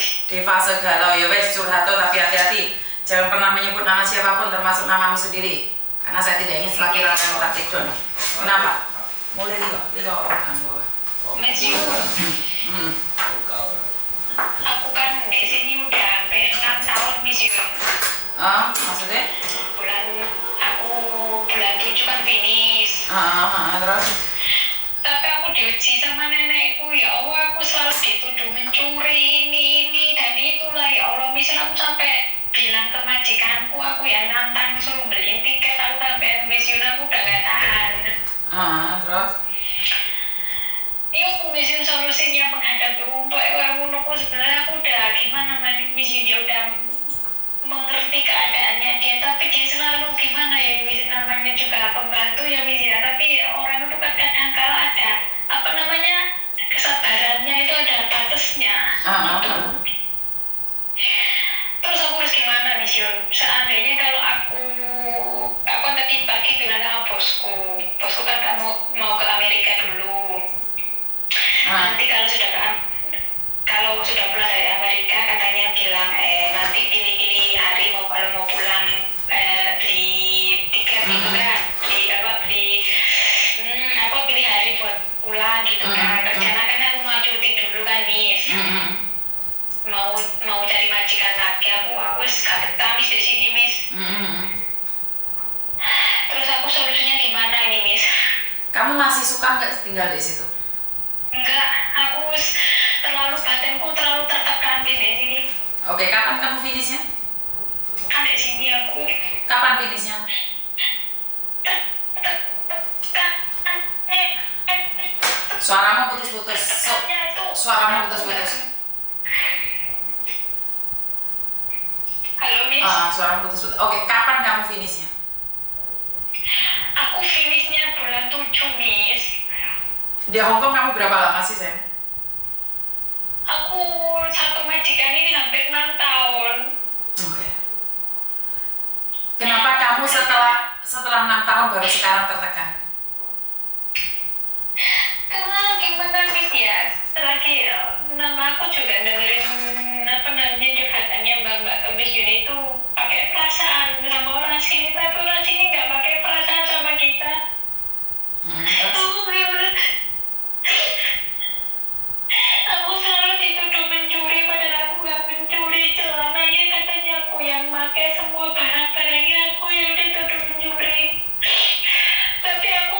Di fase galau ya wes curhat tapi hati-hati. Jangan pernah menyebut nama siapapun termasuk namamu sendiri. Karena saya tidak ingin setelah kira akan tak take down. Kenapa? Mulai tiga orang bawah. Aku kan di sini udah hampir 6 tahun Yun. Maksudnya? Bulan 7 kan finish. Terus? Tapi aku diuji sama nenekku, ya Allah, aku selalu dituduh mencuri ini dan itulah, ya Allah. Misal aku sampai bilang ke majikanku, aku ya nantang suruh beliin tiket, aku sampai Yun, aku udah gak tahan. Terus? Iya, aku Yun solusinya menghadapi untuk aku sebenarnya aku udah gimana Yun, dia udah mengerti keadaannya dia, tapi dia selalu gimana ya, namanya juga pembantu ya tapi orang itu kan kadang kala ada kesabarannya itu ada batasnya. Terus aku harus gimana Yun? Seandainya kalau aku tadi pagi bilang sama bosku kan kamu mau ke Amerika dulu. Nanti kalau sudah pulang dari Amerika katanya bilang nanti pilih-pilih hari kalau mau pulang, beli tiket gitu kan, pilih hari buat pulang gitu kan. Rencana kan aku mau cuti dulu kan mau cari majikan lagi, aku gak betah di sini Terus aku solusinya gimana ini Kamu masih suka nggak tinggal di situ? Enggak, batinku terlalu tertekan di sini. Oke, kapan kamu finishnya? Kan di sini aku. Kapan finishnya? Suaramu putus-putus. Suaramu putus-putus. Halo, Miss. Suaramu putus-putus. Oke, kapan kamu finishnya? Aku finishnya bulan 7, Miss. Di Hongkong kamu berapa lama sih, Sen? Aku satu majikan ini hampir 6 tahun. Oke. Kenapa kamu setelah 6 tahun baru sekarang tertekan? Karena gimana Miss ya, selagi nama aku juga dengerin curhatannya Mbak Miss Yuni itu pakai perasaan sama orang sini, tapi orang sini nggak pakai perasaan sama kita. Aku selalu dituduh mencuri, padahal aku nggak mencuri. Celananya katanya aku yang pakai, semua barang-barangnya aku yang dituduh mencuri. Tapi aku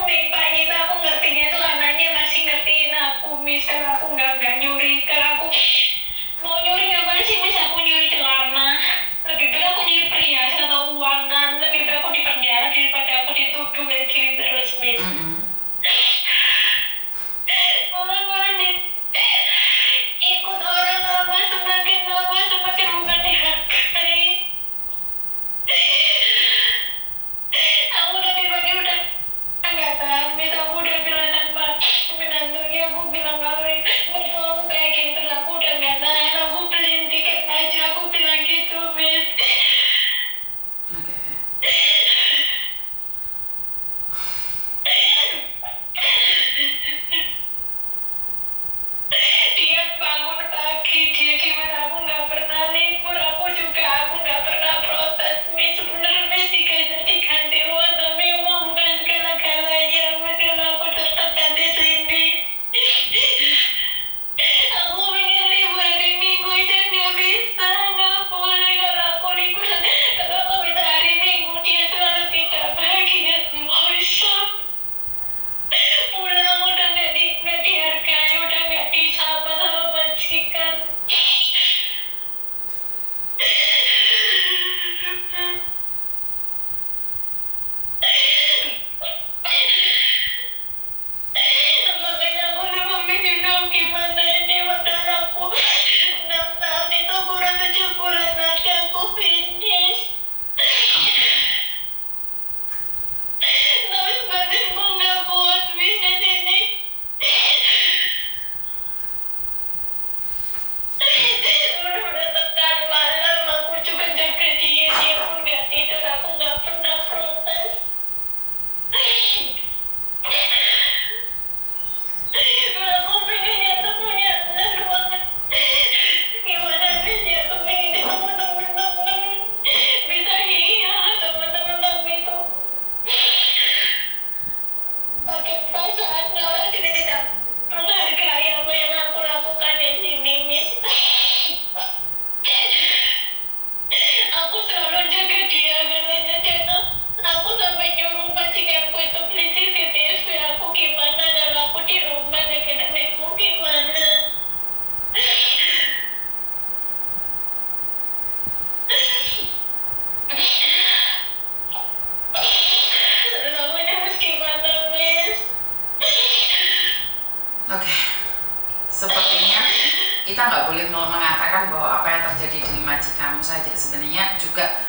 kita nggak boleh mengatakan bahwa apa yang terjadi di majikanmu saja. Sebenarnya juga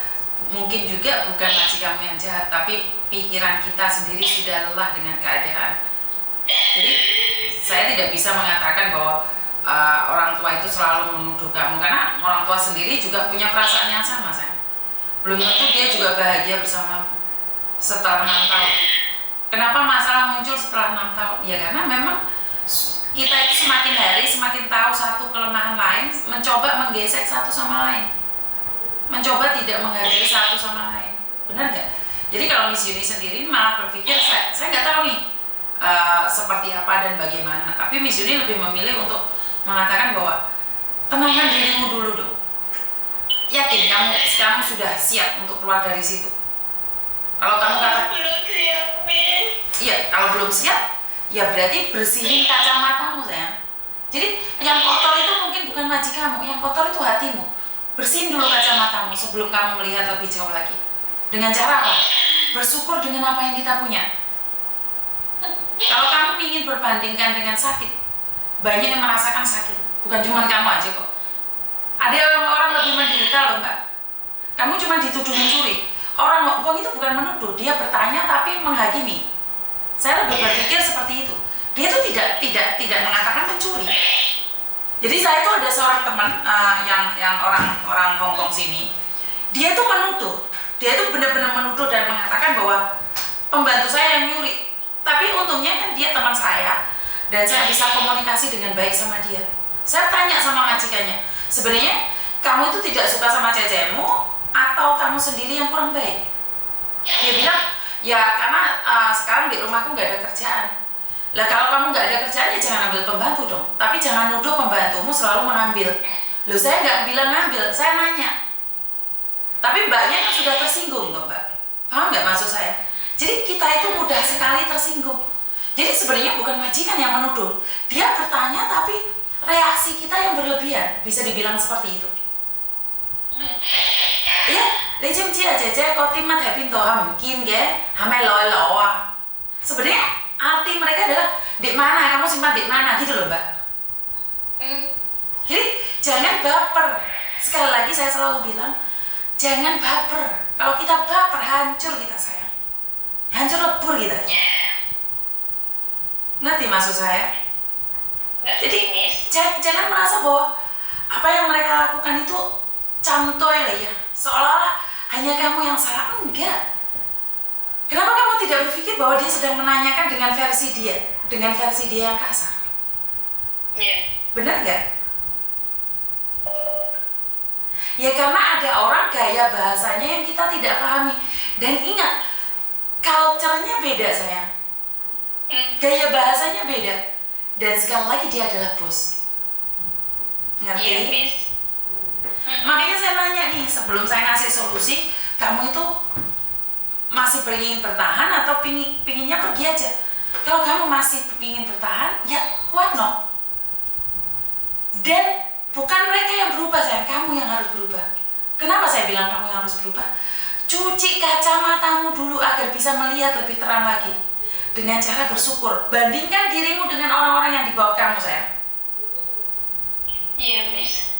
mungkin juga bukan majikanmu yang jahat, tapi pikiran kita sendiri sudah lelah dengan keadaan. Jadi saya tidak bisa mengatakan bahwa orang tua itu selalu menuduh kamu, karena orang tua sendiri juga punya perasaan yang sama, sayang. Belum tentu dia juga bahagia bersamamu setelah 6 tahun. Kenapa masalah muncul setelah 6 tahun? Ya karena memang kita itu semakin hari semakin tahu satu kelemahan lain, mencoba menggesek satu sama lain, mencoba tidak menghargai satu sama lain. Benar nggak? Jadi kalau Miss Yuni sendiri malah berpikir saya nggak tahu nih seperti apa dan bagaimana, tapi Miss Yuni lebih memilih untuk mengatakan bahwa tenangkan dirimu dulu dong. Yakin kamu sudah siap untuk keluar dari situ? Kalau kamu kata belum siap, Miss. iya, kalau belum siap, ya berarti bersihin kacamatamu, sayang. Jadi yang kotor itu mungkin bukan majikanmu, yang kotor itu hatimu. Bersihin dulu kacamatamu sebelum kamu melihat lebih jauh lagi. Dengan cara apa? Bersyukur dengan apa yang kita punya. Kalau kamu ingin berbandingkan dengan sakit, banyak yang merasakan sakit. Bukan cuma kamu aja kok. Ada orang-orang lebih menderita loh, Mbak. Kamu cuma dituduh mencuri. Orang itu bukan menuduh, dia bertanya tapi menghakimi. Saya lebih berpikir seperti itu. Dia itu tidak mengatakan mencuri. Jadi saya itu ada seorang teman yang orang Hongkong sini. Dia itu menuduh. Dia itu benar-benar menuduh dan mengatakan bahwa pembantu saya yang nyuri. Tapi untungnya kan dia teman saya dan saya bisa komunikasi dengan baik sama dia. Saya tanya sama majikannya, sebenarnya kamu itu tidak suka sama cecemu atau kamu sendiri yang kurang baik? Dia bilang, ya karena sekarang di rumahku nggak ada kerjaan. Lah kalau kamu nggak ada kerjaan ya jangan ambil pembantu dong. Tapi jangan nuduh pembantumu selalu mengambil. Loh saya nggak bilang ngambil, saya nanya. Tapi mbaknya kan sudah tersinggung toh Mbak. Paham nggak maksud saya? Jadi kita itu mudah sekali tersinggung. Jadi sebenarnya bukan majikan yang menuduh. Dia bertanya tapi reaksi kita yang berlebihan. Bisa dibilang seperti itu. Ya,你知唔知啊姐姐嗰啲乜係邊度啊？唔見嘅，係咪攞啊？ Sebenarnya arti mereka adalah di mana, kamu simpan di mana gitu loh Mbak. Jadi jangan baper. Sekali lagi saya selalu bilang, jangan baper. Kalau kita baper hancur kita sayang. Hancur lebur kita. Ngerti maksud saya? Jadi jangan merasa bahwa apa yang mereka lakukan itu cantoy lah ya, seolah-olah hanya kamu yang salah. Enggak. Kenapa kamu tidak berpikir bahwa dia sedang menanyakan dengan versi dia yang kasar? Benar nggak? Ya karena ada orang gaya bahasanya yang kita tidak pahami. Dan ingat, culture-nya beda sayang. Gaya bahasanya beda. Dan sekali lagi dia adalah bos. Ngerti? Makanya saya nanya nih, sebelum saya ngasih solusi, kamu itu masih ingin bertahan atau pinginnya pergi aja? Kalau kamu masih ingin bertahan, ya kuat no. Dan bukan mereka yang berubah sayang, kamu yang harus berubah. Kenapa saya bilang kamu yang harus berubah? Cuci kacamatamu dulu agar bisa melihat lebih terang lagi. Dengan cara bersyukur. Bandingkan dirimu dengan orang-orang yang di bawah kamu sayang. Iya, Miss.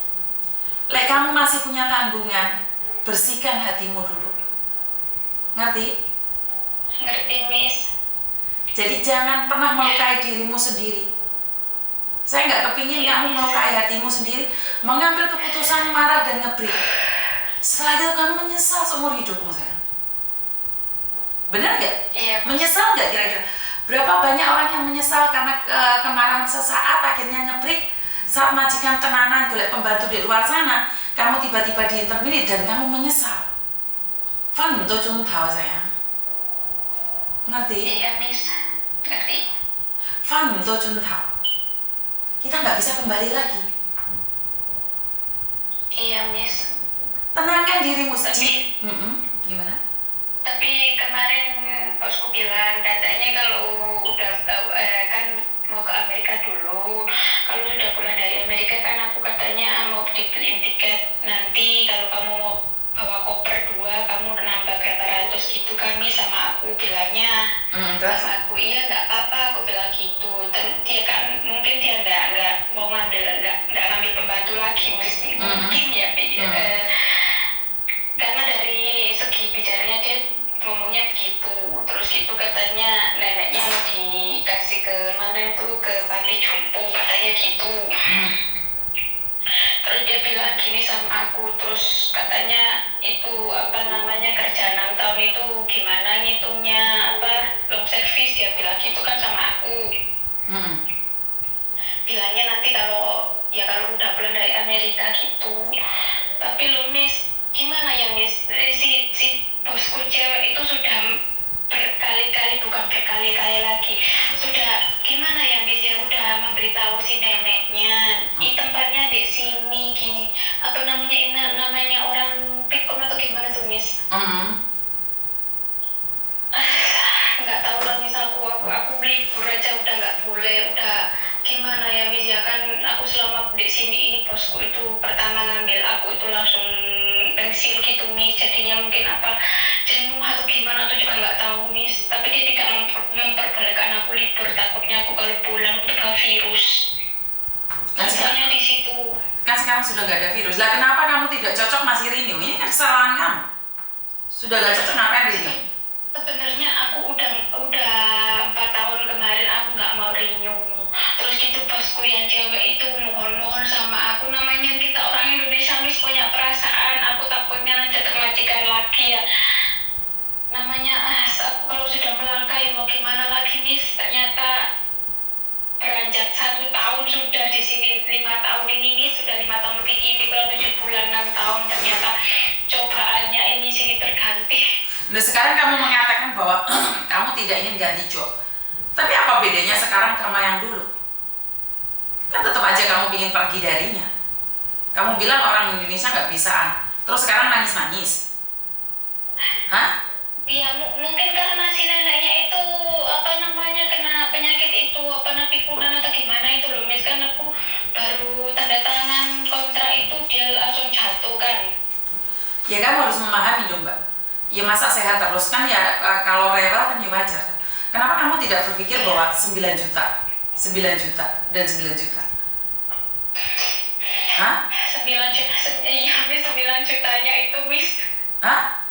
Lek kamu masih punya tanggungan, bersihkan hatimu dulu. Ngerti? Ngerti, Miss. Jadi jangan pernah melukai dirimu sendiri. Saya nggak kepingin kamu melukai hatimu sendiri, mengambil keputusan marah dan ngebreak. Setelah itu kamu menyesal seumur hidupmu sayang. Benar nggak? Iya. Menyesal nggak kira-kira? Berapa banyak orang yang menyesal karena kemarahan sesaat akhirnya ngebreak saat majikan tenanan golek pembantu di luar sana, kamu tiba-tiba diinterminate dan kamu menyesal. Fan untuk contoh sayang. Ngerti? Iya, Miss. Ngerti. Fan untuk contoh. Kita nggak bisa kembali lagi. Iya, Miss. Tenangkan dirimu sendiri. Gimana? Tapi kemarin bosku bilang katanya kalau udah kan mau ke Amerika dulu, kalau sudah pulang dari Amerika kan aku katanya mau dibeliin tiket nanti kalau kamu mau bawa koper 2 kamu nambah berapa ratus gitu kami sama aku bilangnya. Sama aku iya nggak apa-apa aku bilang gitu. Dan dia kan mungkin dia nggak mau ngambil itu langsung pensil gitu Miss, jadinya mungkin apa jenuh atau gimana tuh juga nggak tahu Miss, tapi dia tidak memperbolehkan aku libur, takutnya aku kalau pulang terkena virus. Soalnya di situ kan sekarang sudah nggak ada virus lah, kenapa kamu tidak cocok masih renew? Ini kan kesalahan kamu, sudah nggak cocok ngapain renew? Sebenarnya aku udah 4 tahun kemarin aku nggak mau renew, terus gitu bosku yang cewek itu mohon sama aku, namanya kita orang Indonesia Miss punya perasaan, aku takutnya nanti termajikan lagi ya, namanya aku kalau sudah melangkah mau gimana lagi Miss, ternyata beranjak 1 tahun sudah di sini, 5 tahun ini sudah 5 tahun lebih ini, kalau 7 bulan 6 tahun ternyata cobaannya ini sini terganti. Nah sekarang kamu mengatakan bahwa kamu tidak ingin ganti job, tapi apa bedanya sekarang sama yang dulu? Kan tetap aja kamu ingin pergi darinya. Kamu bilang orang Indonesia nggak bisaan, terus sekarang nangis-nangis. Hah? Iya, mungkin karena si neneknya itu kena penyakit itu pikunan atau gimana itu loh Miss, kan aku baru tanda tangan kontrak itu dia langsung jatuh kan. Ya kamu harus memahami dong Mbak. Ya masa sehat terus kan ya, kalau rewel kan ya wajar. Kenapa kamu tidak berpikir bahwa 9 juta dan 9 juta? Hah? 9 juta, iya Miss, 9 jutanya itu Miss. Hah?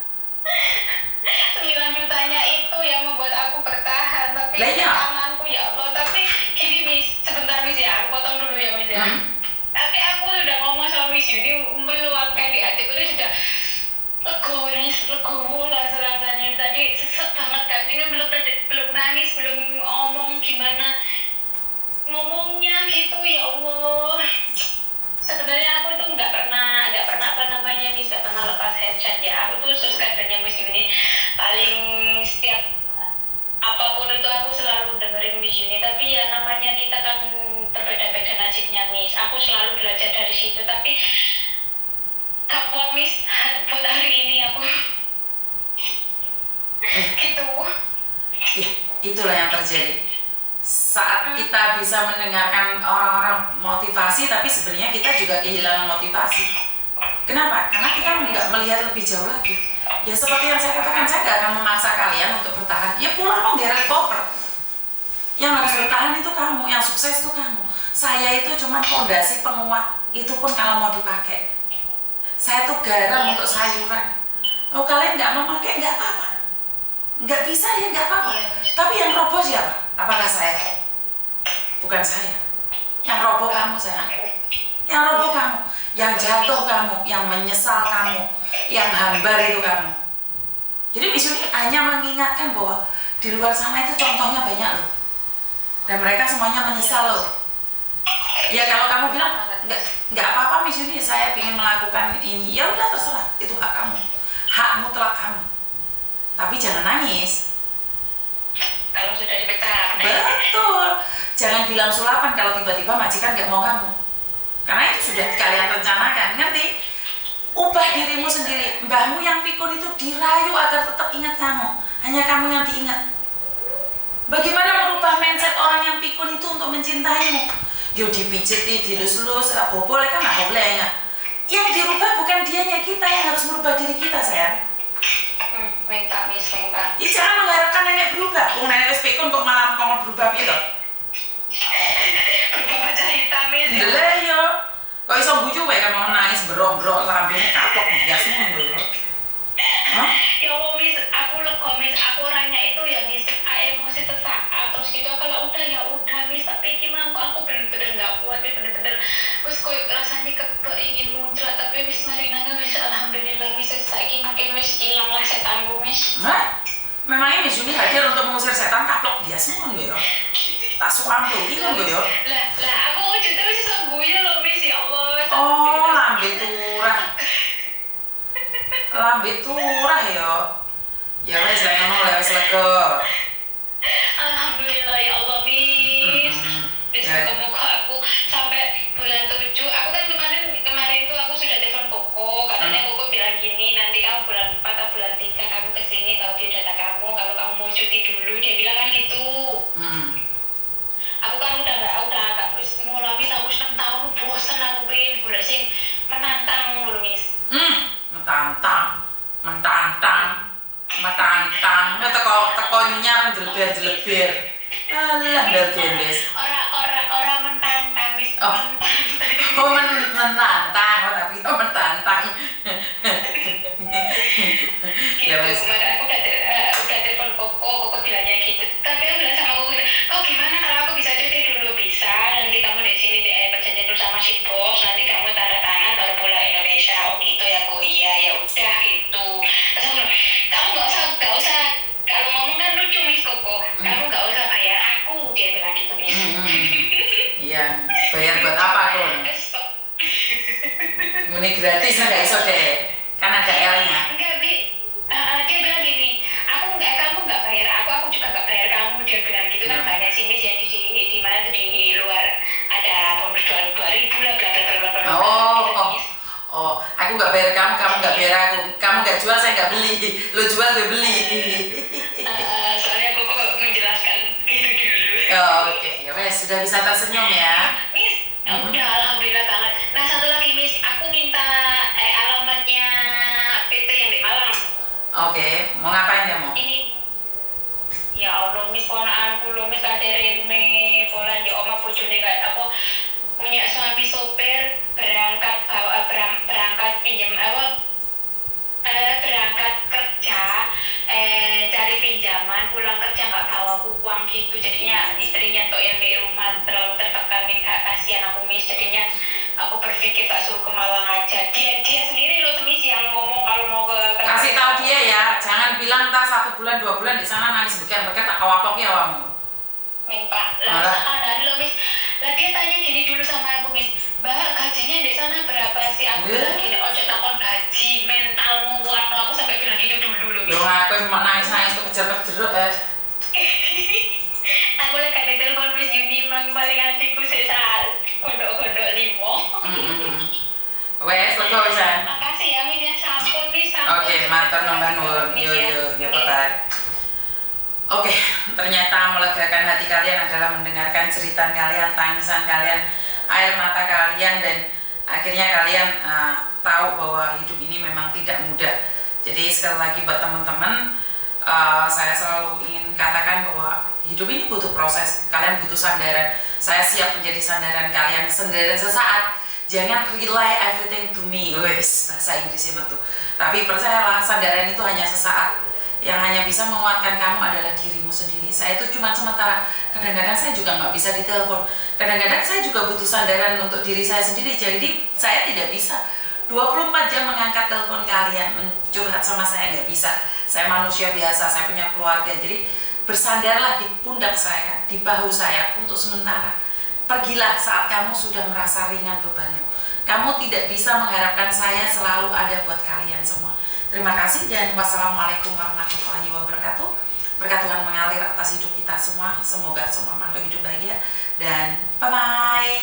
9 jutanya itu yang membuat aku bertahan, tapi iya. tanganku ya Allah, tapi gini Miss, sebentar Miss ya, aku potong dulu ya Miss ya. Tapi aku sudah ngomong sama Miss Yuni, meluapkan di hatiku itu sudah legowo lah rasanya, tadi sesek banget kan, ini belum nangis, belum ngomong gimana ngomongnya gitu ya Allah. Sebenarnya aku itu nggak pernah Miss, nggak pernah lepas headset ya, aku tuh subscribernya Miss Yuni, paling setiap apapun itu aku selalu dengerin Miss Yuni, tapi ya namanya kita kan berbeda-beda nasibnya Miss, aku selalu belajar dari situ, tapi gak kuat Miss buat hari ini aku gitu. Ya, itulah yang terjadi. Saat kita bisa mendengarkan orang-orang motivasi, tapi sebenarnya kita juga kehilangan motivasi. Kenapa? Karena kita nggak melihat lebih jauh lagi. Ya seperti yang saya katakan, saya nggak akan memaksa kalian untuk bertahan. Ya pulang dong, geret koper. Yang harus bertahan itu kamu, yang sukses itu kamu. Saya itu cuma fondasi penguat, itu pun kalau mau dipakai. Saya tuh garam untuk sayuran. Oh kalian nggak mau pakai, nggak apa-apa. Nggak bisa ya nggak apa-apa. Tapi yang roboh siapa? Apakah saya? Bukan saya. Yang roboh kamu sayang. Yang roboh kamu, yang jatuh kamu, yang menyesal kamu, yang hambar itu kamu. Jadi Miss Yuni hanya mengingatkan bahwa di luar sana itu contohnya banyak loh. Dan mereka semuanya menyesal loh. Ya kalau kamu bilang nggak apa-apa Miss Yuni, saya ingin melakukan ini, ya udah terserah, itu hak kamu, hak mutlak kamu. Tapi jangan nangis. Kalau sudah dipecat. Betul. Jangan bilang sulapan kalau tiba-tiba majikan nggak mau kamu. Karena itu sudah kalian rencanakan, ngerti? Ubah dirimu sendiri. Mbahmu yang pikun itu dirayu agar tetap ingat kamu. Hanya kamu yang diingat. Bagaimana merubah mindset orang yang pikun itu untuk mencintaimu? Yo dipijeti, dilus-lus, boleh kan nggak boleh ya? Yang dirubah bukan dianya, kita yang harus merubah diri kita sayang. Minta Miss, minta. Ya jangan mengharapkan nenek berubah. Nenek wis pikun kok malah ngomong berubah gitu. Berubah wajah hitam Miss. Lah yo. Kok iso guyu wae kan mau nangis berok-berok lambene kapok bias ngono lho. Hah? Ya Allah Miss, aku lega Miss, aku orangnya itu ya Miss, emosi sesaat terus gitu, kalau udah ya udah Miss, tapi gimana kok aku bener-bener gak kuat, bener-bener terus kok rasanya ingin muncrat, tapi Miss mari nangga Miss, alhamdulillah Miss, saiki makin Miss hilang lah setanku Miss. Hah? Memangnya Miss Yuni hadir untuk mengusir setan kapok bias ngono lho. Tak suwanto iki lho yo. Lah aku wujudnya Miss iso guyu lho Miss, ya Allah. Oh, lambe turah. Lambe turah yo. Ya wis gak ngono lek wis lega. Alhamdulillah ya Allah Miss. Semoga aku sampai bulan 7. Aku kan kemarin itu aku sudah telepon Koko, katanya Koko bilang gini, nanti kamu bulan 4 atau bulan 3 kamu kesini, kalau di data kamu, kalau kamu mau cuti dulu, dia bilang kan gitu. Aku kan udah agak terus mulai aku 6 tahun bosan, aku pengen boleh sih menantang dulu Miss. bir. Alah, bel gendes. Orang mentantang, Miss. Oh. Oh, menantang, tapi mentantang. Ya Gitu, wes. kemarin aku udah telepon Koko bilangnya gitu. Tapi aku bilang sama Koko, kok gimana kalau aku bisa cuti dulu? Bisa, nanti kamu di sini perjanjian dulu sama si bos, nanti kamu tanda tangan baru pulang Indonesia. Oh gitu ya, Kok. Iya, ya udah gitu. Terus aku bilang, kamu nggak usah, kalau ngomong kan lucu, Miss Koko. Kamu nggak usah bayar aku, dia bilang gitu, Miss. Iya, bayar buat apa kok? Ini gratis nggak iso deh, kan ada L-nya. Enggak, Bi. Dia bilang gini, kamu nggak bayar aku juga nggak bayar kamu. Dia bilang gitu kan, banyak sih Miss yang di mana tuh di luar ada bonus 2.000 lah, bla bla bla bla. Oh, aku nggak bayar kamu, kamu nggak bayar aku. Kamu nggak jual, saya nggak beli. Lo jual, gue beli. Soalnya aku kok menjelaskan gitu dulu. Oh, oke. Ya wes, sudah bisa tersenyum ya. Miss, udah alhamdulillah banget. Nah, satu lagi Miss, aku minta alamatnya PT yang di Malang. Oke, mau ngapain ya mau? Ini, ya Allah Miss, ponakanku loh Miss, kate Rene, polan ya oma bojone gak apa punya suami sopir berangkat pinjam berangkat kerja, cari pinjaman, pulang kerja nggak bawa uang gitu, jadinya istrinya tuh yang di rumah terlalu tertekan, minta kasihan aku Miss, jadinya aku berpikir tak suruh ke Malang aja. Dia sendiri loh Miss yang ngomong kalau mau ke Kasih tahu dia ya, jangan bilang ntar 1 bulan 2 bulan di sana nangis beker-beker tak kawapok ya kamu. Pak, lah sekadar lo Miss, lah dia tanya gini dulu sama aku Miss, Mbak gajinya di sana berapa sih? Aku bilang gini, ojo takon gaji, mentalmu warna, aku sampai bilang gitu dulu loh Miss. Loh, aku mau nangis-nangis kejar-kejar Aku lagi ada telepon Miss Yuni, paling hatiku sesal, gondok-gondok limo. Wes, lega wesan. Makasih ya Miss, ya sampun Miss. Oke, matur nuwun nuwun. Yo, bye-bye. Oke, ternyata melegakan hati kalian adalah mendengarkan cerita kalian, tangisan kalian, air mata kalian, dan akhirnya kalian tahu bahwa hidup ini memang tidak mudah. Jadi sekali lagi buat teman-teman, saya selalu ingin katakan bahwa hidup ini butuh proses. Kalian butuh sandaran. Saya siap menjadi sandaran kalian, sandaran sesaat. Jangan rely everything to me, wes bahasa Inggrisnya betul. Tapi percayalah, sandaran itu hanya sesaat. Yang hanya bisa menguatkan kamu adalah dirimu sendiri. Saya itu cuma sementara. Kadang-kadang saya juga nggak bisa ditelepon. Kadang-kadang saya juga butuh sandaran untuk diri saya sendiri. Jadi saya tidak bisa 24 jam mengangkat telepon kalian, mencurhat sama saya, nggak bisa. Saya manusia biasa, saya punya keluarga. Jadi bersandarlah di pundak saya, di bahu saya untuk sementara. Pergilah saat kamu sudah merasa ringan bebanmu. Kamu tidak bisa mengharapkan saya selalu ada buat kalian semua. Terima kasih dan wassalamualaikum warahmatullahi wabarakatuh. Berkat Tuhan mengalir atas hidup kita semua. Semoga semua makhluk hidup bahagia dan bye-bye.